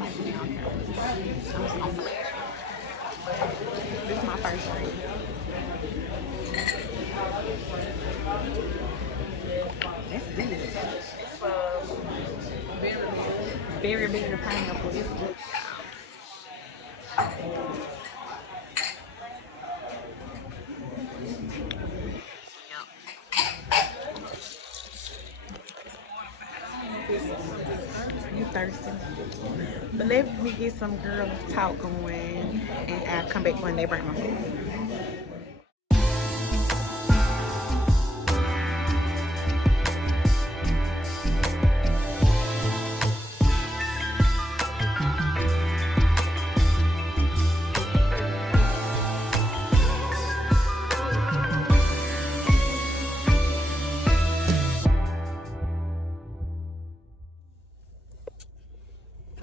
like to be on camera. I'm just gonna flash. This is my first drink. That's good. It's very bitter pineapple. It's good. You thirsty? But let me get some girl talk going, and I'll come back when they bring my food.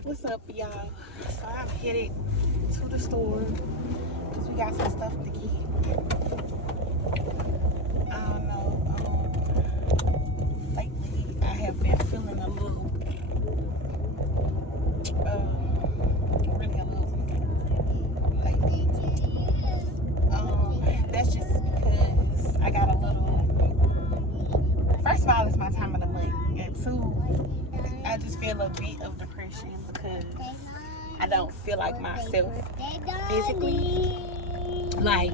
What's up, y'all? So I'm headed to the store because we got some stuff to get. I don't know. Lately I have been feeling a little, really a little lately. That's just because I got a little. First of all, it's my time of the month, and two, I just feel a bit of depression because I don't feel like myself physically. Like,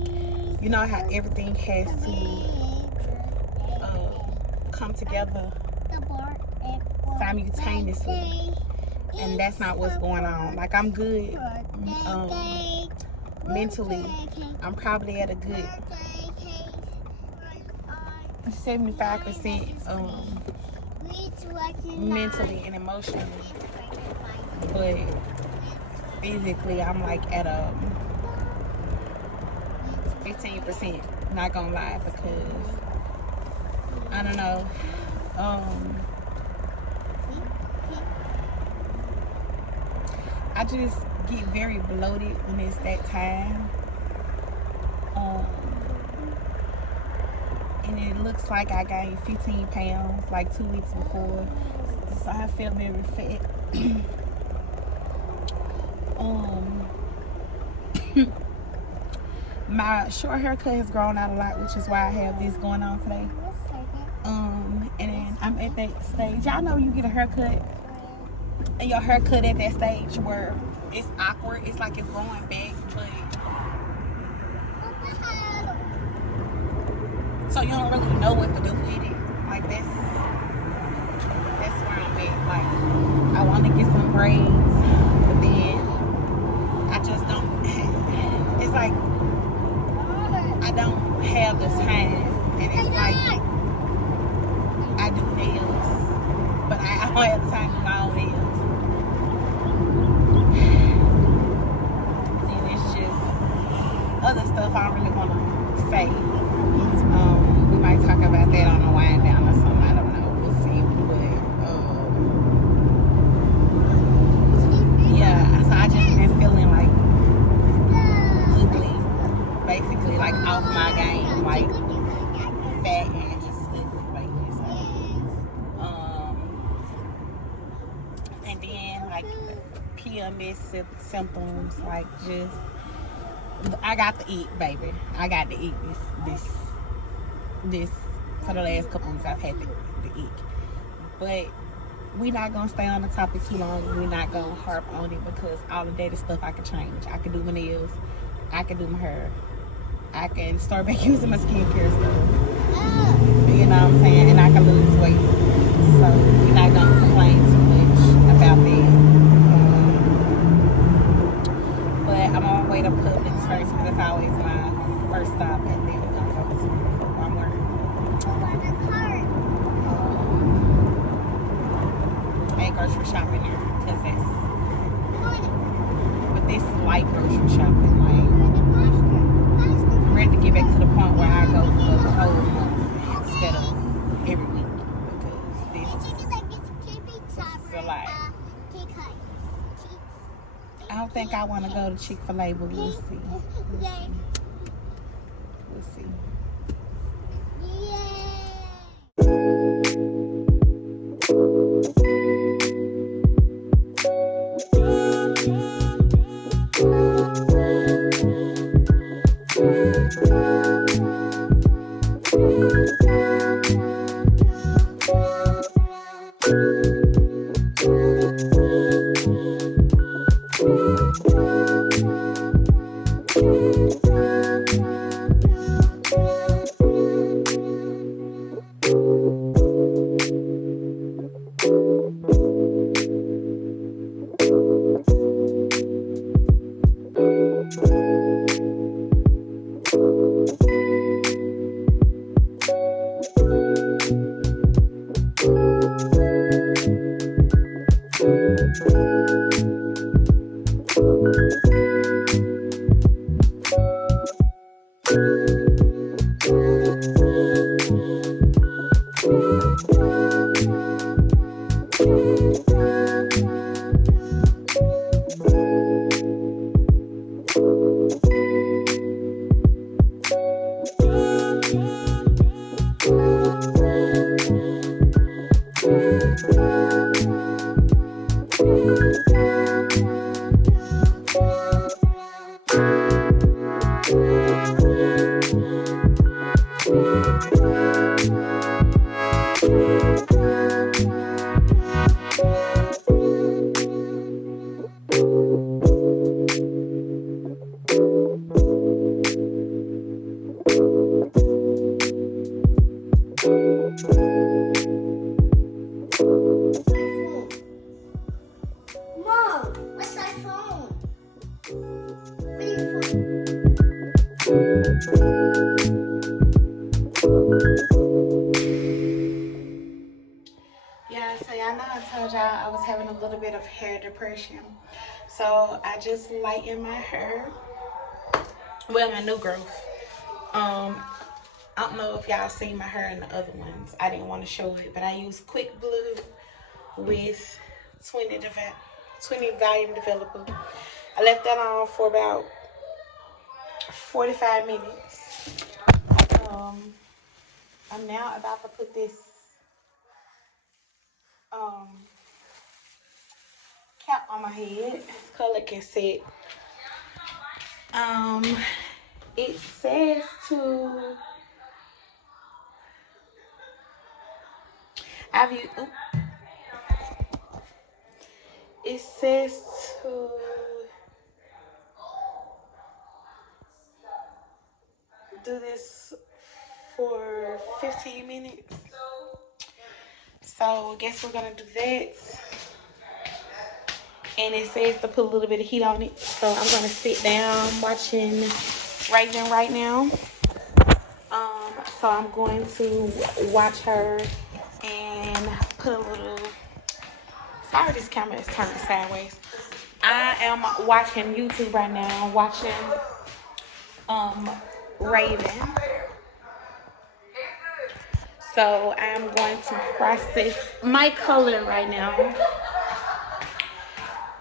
you know how everything has to come together simultaneously, and that's not what's going on. Like, I'm good mentally. I'm probably at a good 75% mentally and emotionally, but physically I'm like at a 15%, not gonna lie, because I don't know, I just get very bloated when it's that time, and it looks like I gained 15 pounds like 2 weeks before, so I feel very fat. My short haircut has grown out a lot, which is why I have this going on today. And then I'm at that stage. Y'all know you get a haircut, and your haircut at that stage where it's awkward. It's like it's going back, but so you don't really know what to do with it. Like that's where I'm at. Like I want to get some braids, but then I just don't. It's like I don't have the time, and it's like I do nails, but I don't have the time to do my own nails. And then it's just other stuff I don't really want to say. We might talk about that on the wind down or something. I don't know. We'll see. But yeah, so I just been feeling like ugly, basically, like off my game, like fat and just ugly, like so. And then like PMS symptoms, like just I got to eat, baby. I got to eat this for the last couple weeks. I've had to eat, but we not gonna stay on the topic too long. We're not gonna harp on it because all of that is stuff I can change. I can do my nails, I can do my hair, I can start back using my skincare stuff. You know what I'm saying? And I can lose weight. So we're not gonna complain too much about that. But I'm on my way to Publix first because that's always my first stop, and then we're gonna go to Walmart. And grocery shopping there because that's, but this light grocery shopping, like I'm ready to get back to the point where I go for the whole month instead of every week, because this is a lot. I don't think I want to go to Chick-fil-A, but we'll see. We'll see. Yeah, so y'all know I told y'all I was having a little bit of hair depression. So I just lightened my hair. Well, my new growth. I don't know if y'all seen my hair in the other ones. I didn't want to show it, but I used Quick Blue with 20 volume developer. I left that on for about 45 minutes. I'm now about to put this cap on my head. Color can set. It says to it says to do this for 15 minutes. So I guess we're gonna do that. And it says to put a little bit of heat on it. So I'm gonna sit down watching Raven right now. So I'm going to watch her and put a little, sorry this camera is turned sideways. I am watching YouTube right now, watching Raven. So I'm going to process my color right now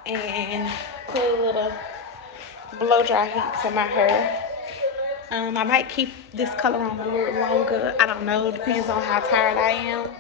and put a little blow dry heat to my hair. I might keep this color on a little longer. I don't know. Depends on how tired I am.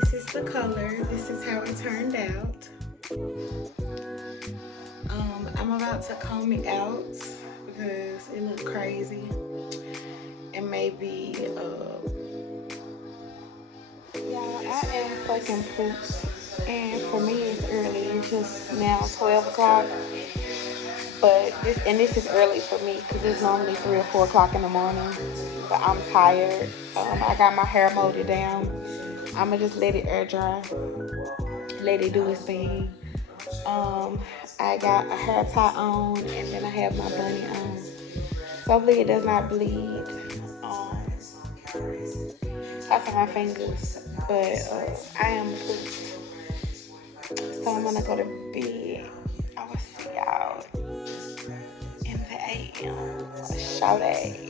This is the color. This is how it turned out. I'm about to comb it out because it looks crazy. And maybe, y'all, I am fucking pooped. And for me, it's early. It's just now 12 o'clock. But this is early for me because it's normally 3 or 4 o'clock in the morning. But I'm tired. I got my hair molded down. I'm gonna just let it air dry. Let it do its thing. I got a hair tie on and then I have my bunny on. So hopefully it does not bleed off of my fingers. But I am pooped. So I'm gonna go to bed. I will see y'all in the AM. Shout out.